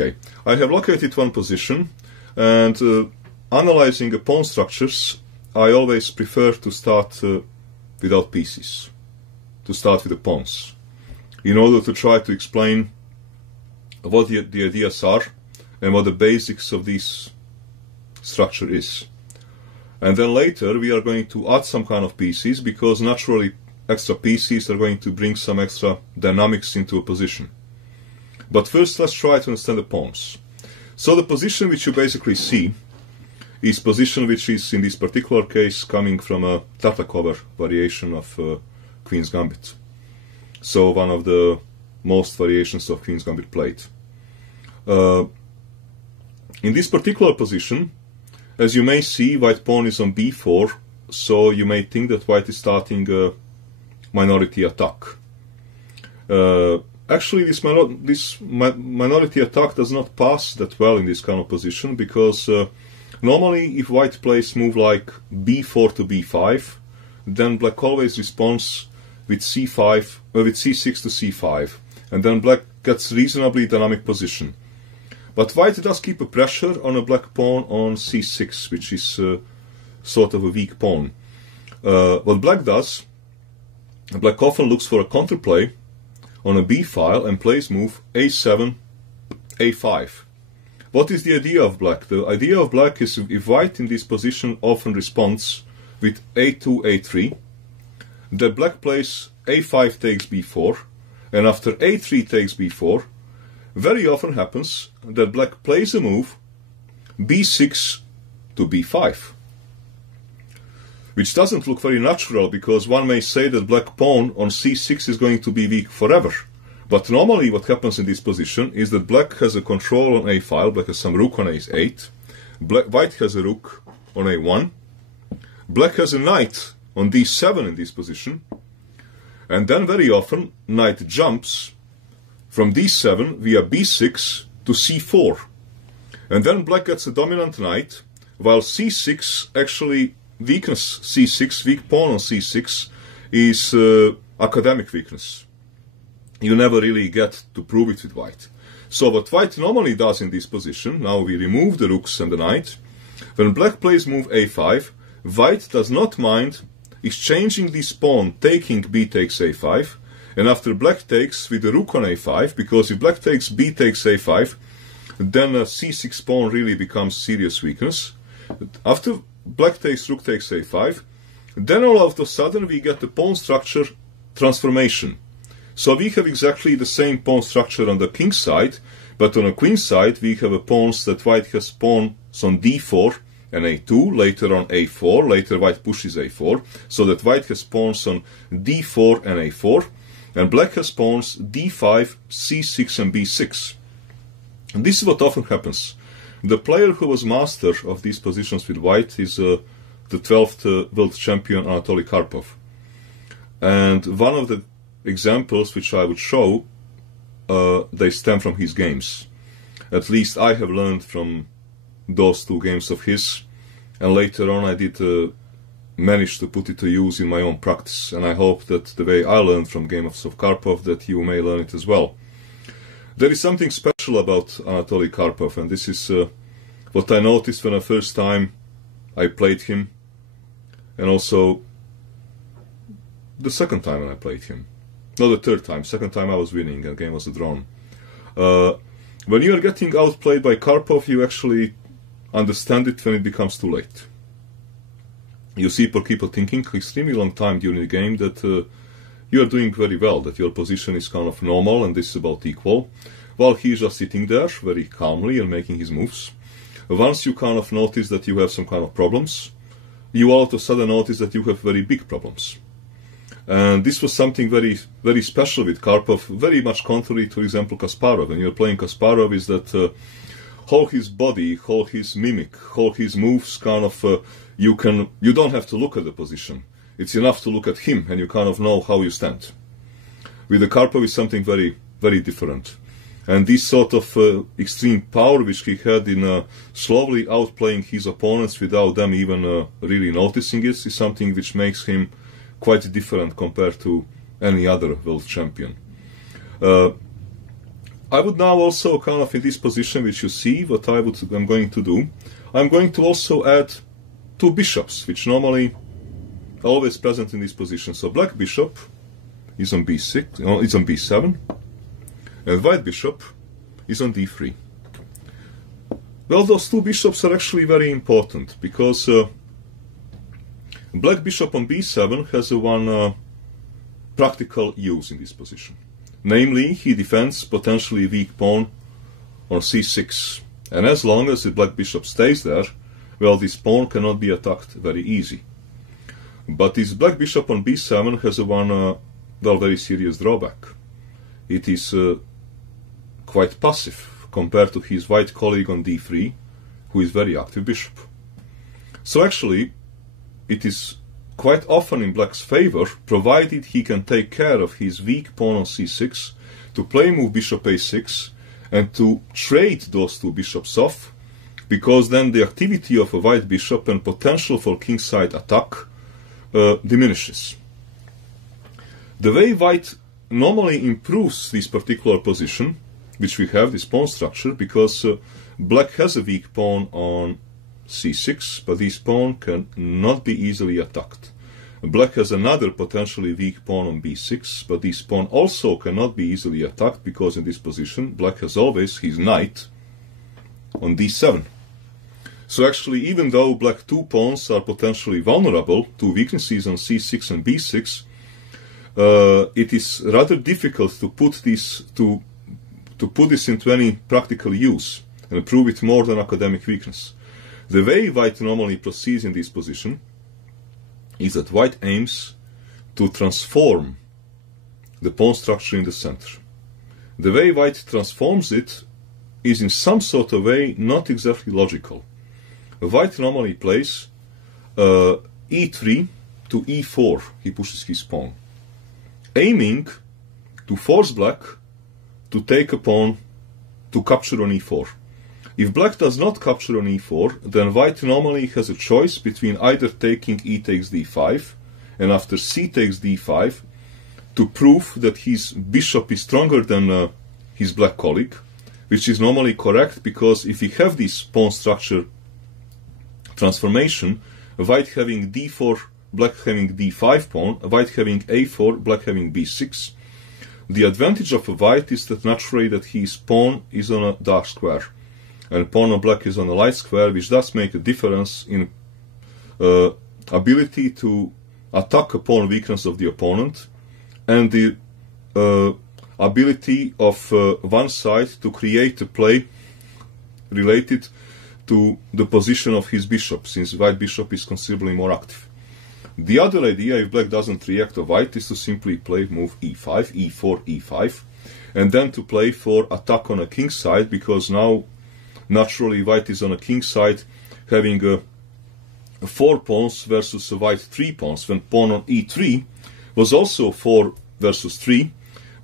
Okay, I have located one position, and analyzing the pawn structures, I always prefer to start without pieces, to start with the pawns, in order to try to explain what the ideas are and what the basics of this structure is. And then later we are going to add some kind of pieces, because naturally extra pieces are going to bring some extra dynamics into a position. But first let's try to understand the pawns. So the position which you basically see is position which is in this particular case coming from a Tartakova variation of Queen's Gambit. So one of the most variations of Queen's Gambit played. In this particular position, as you may see, white pawn is on b4, so you may think that white is starting a minority attack. Actually, this minority attack does not pass that well in this kind of position, because normally if white plays move like b4 to b5, then black always responds with c5, with c6 to c5, and then black gets reasonably dynamic position. But white does keep a pressure on a black pawn on c6, which is sort of a weak pawn. What black does, black often looks for a counterplay on a b file and plays move a7, a5. What is the idea of black? The idea of black is, if white in this position often responds with a2, a3, that black plays a5 takes b4, and after a3 takes b4, very often happens that black plays a move b6 to b5, which doesn't look very natural, because one may say that black pawn on c6 is going to be weak forever. But normally what happens in this position is that black has a control on a file, black has some rook on a8, white has a rook on a1, black has a knight on d7 in this position, and then very often knight jumps from d7 via b6 to c4, and then black gets a dominant knight, while c6 actually weakness c6, weak pawn on c6, is academic weakness. You never really get to prove it with white. So what white normally does in this position, now we remove the rooks and the knight, when black plays move a5, white does not mind exchanging this pawn, taking b takes a5, and after black takes with the rook on a5, because if black takes b takes a5, then a c6 pawn really becomes serious weakness. After black takes rook takes a5, then all of a sudden we get the pawn structure transformation. So we have exactly the same pawn structure on the king side, but on a queen side we have a pawns that white has pawns on d4 and a2, later on a4, later white pushes a4, so that white has pawns on d4 and a4, and black has pawns d5, c6 and b6. And this is what often happens. The player who was master of these positions with white is the 12th world champion Anatoly Karpov. And one of the examples which I would show, they stem from his games. At least I have learned from those two games of his, and later on I did manage to put it to use in my own practice, and I hope that the way I learned from games of Karpov, that you may learn it as well. There is something special about Anatoly Karpov, and this is what I noticed when the first time I played him, and also the second time when I played him. No, the third time. Second time I was winning, and the game was drawn. When you are getting outplayed by Karpov, you actually understand it when it becomes too late. You see people thinking extremely long time during the game that you are doing very well, that your position is kind of normal and this is about equal, while he is just sitting there very calmly and making his moves. Once you kind of notice that you have some kind of problems, you all of a sudden notice that you have very big problems. And this was something very, very special with Karpov, very much contrary to, for example, Kasparov. When you're playing Kasparov, is that whole his body, whole his mimic, whole his moves, kind of, you don't have to look at the position. It's enough to look at him, and you kind of know how you stand. With the Karpov, is something very, very different. And this sort of extreme power which he had in slowly outplaying his opponents without them even really noticing it, is something which makes him quite different compared to any other world champion. I would now also kind of in this position which you see, what I'm going to do, I'm going to also add two bishops, which normally are always present in this position. So black bishop is on b6, is on b7, and white bishop is on d3. Well, those two bishops are actually very important because black bishop on b7 has one practical use in this position. Namely, he defends potentially weak pawn on c6. And as long as the black bishop stays there, well, this pawn cannot be attacked very easy. But this black bishop on b7 has one, well, very serious drawback. It is quite passive compared to his white colleague on d3, who is very active bishop. So actually, it is quite often in black's favor, provided he can take care of his weak pawn on c6, to play move bishop a6, and to trade those two bishops off, because then the activity of a white bishop and potential for kingside attack diminishes. The way white normally improves this particular position, which we have, this pawn structure, because black has a weak pawn on c6, but this pawn can not be easily attacked. Black has another potentially weak pawn on b6, but this pawn also cannot be easily attacked because in this position black has always his knight on d7. So actually, even though black two pawns are potentially vulnerable to weaknesses on c6 and b6, it is rather difficult to put this into any practical use and prove it more than academic weakness. The way white normally proceeds in this position is that white aims to transform the pawn structure in the center. The way white transforms it is in some sort of way not exactly logical. White normally plays e3 to e4, he pushes his pawn, aiming to force black to take a pawn to capture on e4. If black does not capture on e4, then white normally has a choice between either taking e takes d5, and after c takes d5, to prove that his bishop is stronger than his black colleague, which is normally correct, because if we have this pawn structure transformation, white having d4, black having d5 pawn, white having a4, black having b6, the advantage of a white is that naturally that his pawn is on a dark square, and pawn on black is on a light square, which does make a difference in ability to attack a pawn weakness of the opponent, and the ability of one side to create a play related to the position of his bishop, since white bishop is considerably more active. The other idea, if black doesn't react to white, is to simply play move e5, e4, e5, and then to play for attack on a king side, because now naturally white is on a king side having 4 pawns versus white 3 pawns, when pawn on e3 was also 4 versus 3,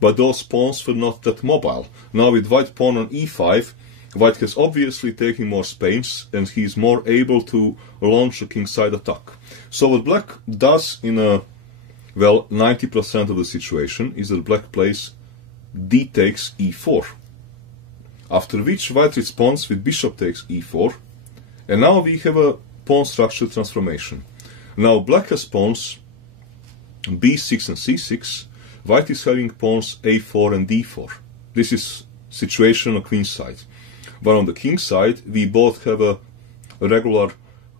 but those pawns were not that mobile. Now with white pawn on e5, white has obviously taken more space and he is more able to launch a kingside attack. So what black does in 90% of the situation is that black plays d takes e4, after which white responds with bishop takes e4, and now we have a pawn structure transformation. Now black has pawns b6 and c6, white is having pawns a4 and d4. This is situation on queen side. But on the king side, we both have a regular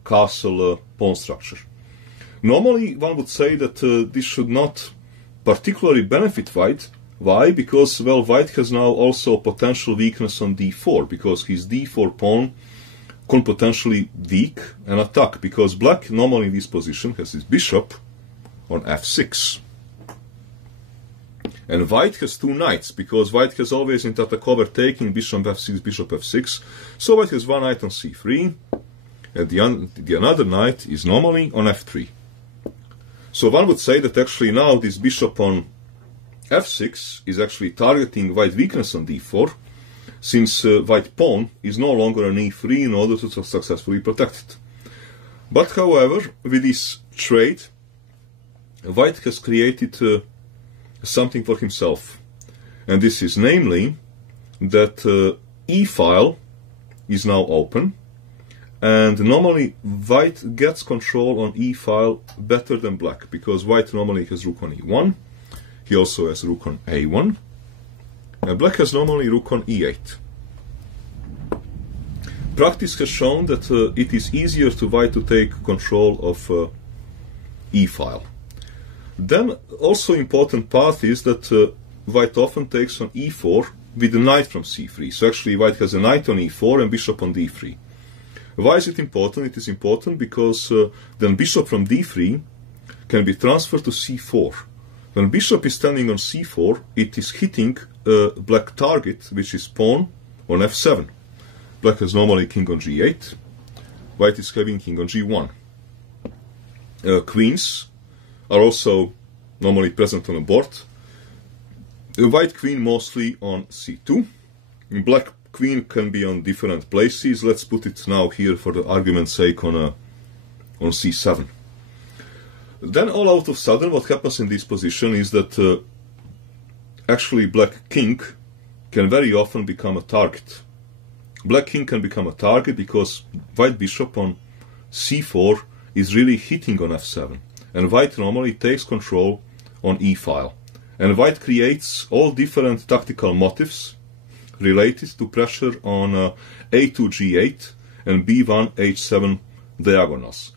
castle pawn structure. Normally, one would say that this should not particularly benefit white. Why? Because, well, white has now also potential weakness on d4, because his d4 pawn can potentially weak and attack, because black normally in this position has his bishop on f6. And white has 2 knights, because white has always in Tatakover taking bishop f6, so white has 1 knight on c3, and the another knight is normally on f3. So one would say that actually now this bishop on f6 is actually targeting white weakness on d4, since white pawn is no longer on e3 in order to successfully protect it. But however, with this trade, white has created something for himself, and this is namely that e-file is now open, and normally white gets control on e-file better than black, because white normally has rook on e1, he also has rook on a1, and black has normally rook on e8. Practice has shown that it is easier to white to take control of e-file. Then also important part is that white often takes on e4 with the knight from c3. So actually white has a knight on e4 and bishop on d3. Why is it important? It is important because then bishop from d3 can be transferred to c4. When bishop is standing on c4, it is hitting a black target, which is pawn on f7. Black has normally king on g8. White is having king on g1. Queens are also normally present on the board. The white queen mostly on c2. Black queen can be on different places. Let's put it now here for the argument's sake on c7. Then all out of sudden what happens in this position is that actually black king can very often become a target. Black king can become a target because white bishop on c4 is really hitting on f7, and white normally takes control on e-file, and white creates all different tactical motives related to pressure on a2 g8 and b1 h7 diagonals.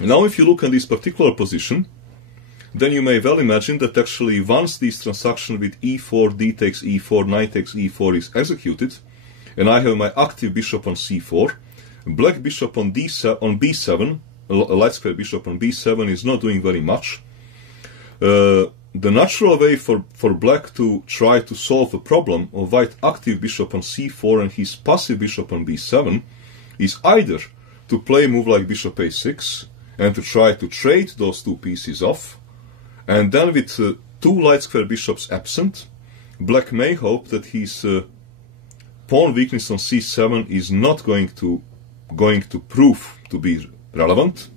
Now if you look at this particular position, then you may well imagine that actually once this transaction with e4, d takes e4, knight takes e4 is executed, and I have my active bishop on c4, black bishop on b7, a light square bishop on b7 is not doing very much. The natural way for black to try to solve the problem of white active bishop on c4 and his passive bishop on b7 is either to play a move like bishop a6 and to try to trade those two pieces off, and then with two light square bishops absent, black may hope that his pawn weakness on c7 is not going to prove to be relevant,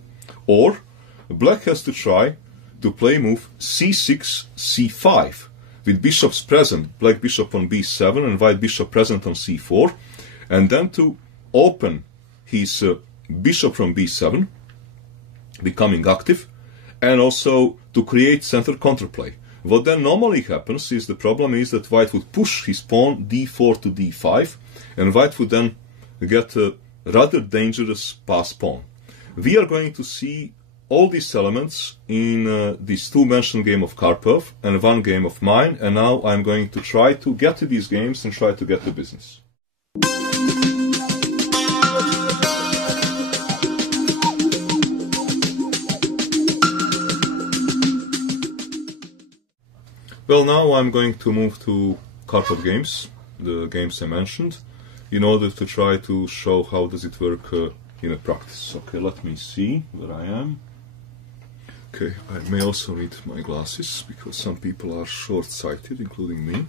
or black has to try to play move c6, c5 with bishops present, black bishop on b7 and white bishop present on c4, and then to open his bishop from b7, becoming active, and also to create center counterplay. What then normally happens is the problem is that white would push his pawn d4 to d5, and white would then get a rather dangerous pass pawn. We are going to see all these elements in this two-mentioned game of Karpov and one game of mine, and now I'm going to try to get to these games and try to get to business. Well, now I'm going to move to Karpov games, the games I mentioned, in order to try to show how does it work in a practice. Okay, let me see where I am. Okay, I may also need my glasses, because some people are short-sighted, including me.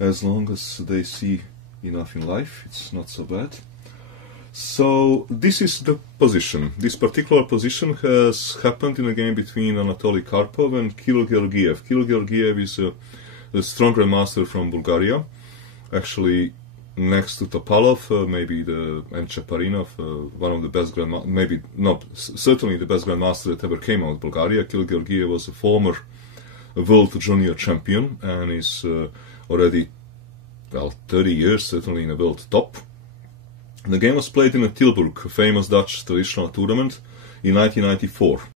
As long as they see enough in life, it's not so bad. So, this is the position. This particular position has happened in a game between Anatoly Karpov and Kirill Georgiev. Kirill Georgiev is a strong grandmaster from Bulgaria. Actually, next to Topalov, maybe and Chaparinov, one of the best grandmasters, maybe not, certainly the best grandmaster that ever came out of Bulgaria. Kirill Georgiev was a former world junior champion and is already, well, 30 years, certainly in a world top. The game was played in a Tilburg, a famous Dutch traditional tournament, in 1994.